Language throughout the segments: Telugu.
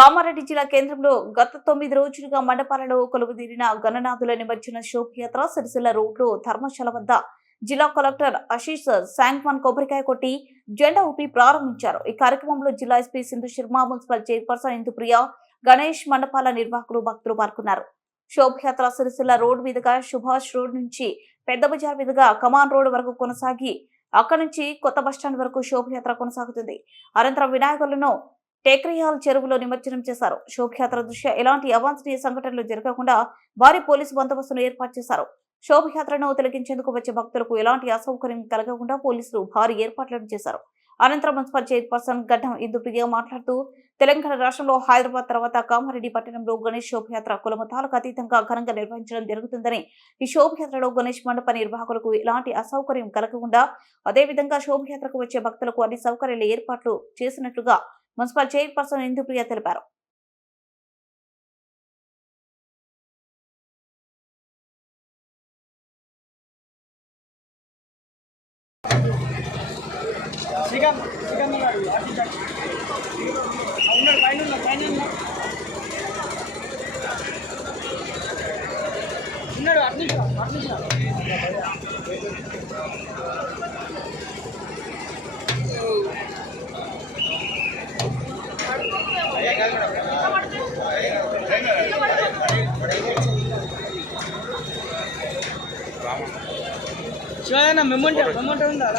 కామారెడ్డి జిల్లా కేంద్రంలో గత 9 రోజులుగా మండపాలలో కొలువుదీరిన గణనాథుల నిమజ్జన శోభయాత్ర సిరిసిల్ల రోడ్లో ధర్మశాల వద్ద జిల్లా కలెక్టర్ ఆశీష్ శాంక్మన్ కొబ్బరికాయ కొట్టి జెండా ఊపి ప్రారంభించారు. ఈ కార్యక్రమంలో జిల్లా SP Sindhu Sharma, municipal chairperson Indupriya, Ganesh మండపాల నిర్వాహకులు, భక్తులు పాల్గొన్నారు. శోభయాత్ర సిరిసిల్ల రోడ్ మీదుగా సుభాష్ రోడ్ నుంచి పెద్ద బజార్ మీదుగా కమాన్ రోడ్ వరకు కొనసాగి అక్కడి నుంచి కొత్త బస్టాండ్ వరకు శోభయాత్ర కొనసాగుతుంది. అనంతరం వినాయకులను టేక్రియాల్ చెరువులో నిమజ్జనం చేశారు. శోభయాత్ర దృష్ట్యా ఎలాంటి అవాంఛనీయ సంఘటనలు జరగకుండా భారీ పోలీసు బందోబస్తును ఏర్పాటు చేశారు. శోభయాత్రను తిలకించేందుకు వచ్చే భక్తులకు ఎలాంటి అసౌకర్యం కలగకుండా పోలీసులు భారీ ఏర్పాట్లను చేశారు. అనంతరం మున్సిపల్ చైర్పర్సన్ గడ్డం ఇందుప్రియ మాట్లాడుతూ, తెలంగాణ రాష్ట్రంలో హైదరాబాద్ తర్వాత కామారెడ్డి పట్టణంలో గణేష్ శోభయాత్ర కులమతాలకు అతీతంగా ఘనంగా నిర్వహించడం జరుగుతుందని, ఈ శోభయాత్రలో గణేష్ మండప నిర్వాహకులకు ఎలాంటి అసౌకర్యం కలగకుండా అదేవిధంగా శోభయాత్రకు వచ్చే భక్తులకు అన్ని సౌకర్యాల ఏర్పాట్లు చేసినట్లుగా మున్సిపల్ చైర్పర్సన్ ఇందుప్రియ తెలిపారు. శివయ్య మెమ్మంటే ఉందా?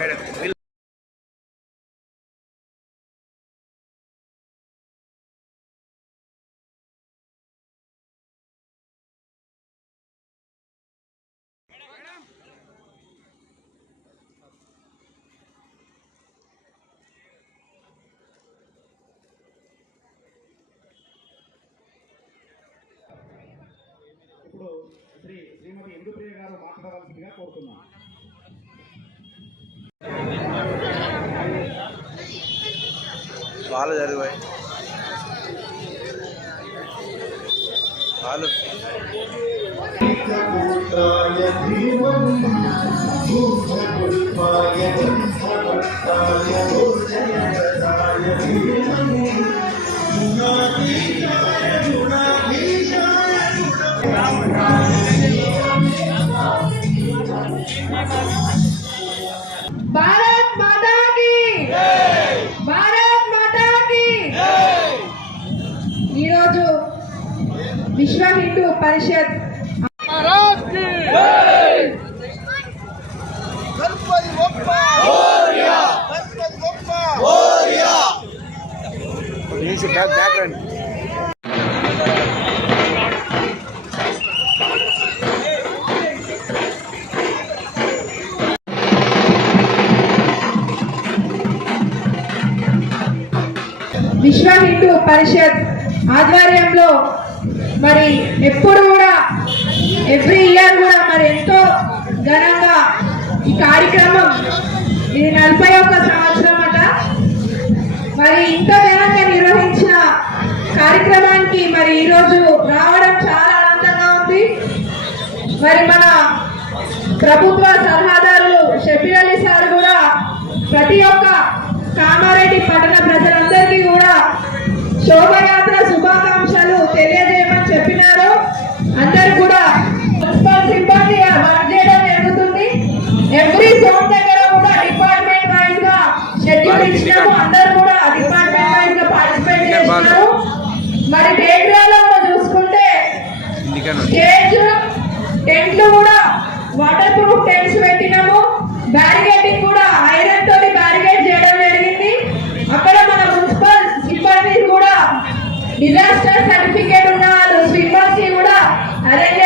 మేడం ఇప్పుడు శ్రీమతి ఇందుప్రియ గారు మాట్లాడవలసిందిగా కోరుతున్నాను. వాళ్ళు జరిగాయి వాళ్ళు भारत माता की जय, भारत माता की जय। विश्व हिंदू परिषद महाराज की जय। गणपति बप्पा मोरया, गणपति बप्पा मोरया। ये से बैकग्राउंड విశ్వ హిందూ పరిషత్ ఆధ్వర్యంలో మరి ఎప్పుడు కూడా ఎవ్రీ ఇయర్ కూడా మరి ఎంతో ఘనంగా ఈ కార్యక్రమం ఇది 41 సంవత్సరం అట. మరి ఇంత ఘనంగా నిర్వహించిన కార్యక్రమానికి మరి ఈరోజు రావడం చాలా ఆనందంగా ఉంది. మరి మన ప్రభుత్వ సలహాదారులు షఫీర్ అలీ సార్ కూడా ప్రతి ఒక్క కామారెడ్డి పట్టణ ప్రజలందరికీ కూడా శోభయాత్ర శుభాకాంక్షలు తెలియజేయమని చెప్పినారు. అందరు కూడా మున్సిపల్ సిబ్బంది వర్క్ చేయడం జరుగుతుంది. ఎవ్రీ జోన్ దగ్గర కూడా డిపార్ట్మెంట్ వైజ్ గా షెడ్యూల్ ఇచ్చినాము. అందరూ కూడా డిపార్ట్మెంట్ వైజ్ గా పార్టిసిపేట్ చేస్తున్నారు. మరి టేక్రాలో చూసుకుంటే స్టేజ్ టెంట్లు కూడా వాటర్ ప్రూఫ్ టెంట్స్ పెట్టినాము. బ్యారికేడింగ్ కూడా ఐరన్ తోటి బ్యారికేడ్ చేయడం జరిగింది. అక్కడ మన మున్సిపల్ సిబ్బంది కూడా డిజాస్టర్ సర్టిఫికేట్ ఉన్న వాళ్ళు స్విమ్మర్స్ కి కూడా అరేంజ్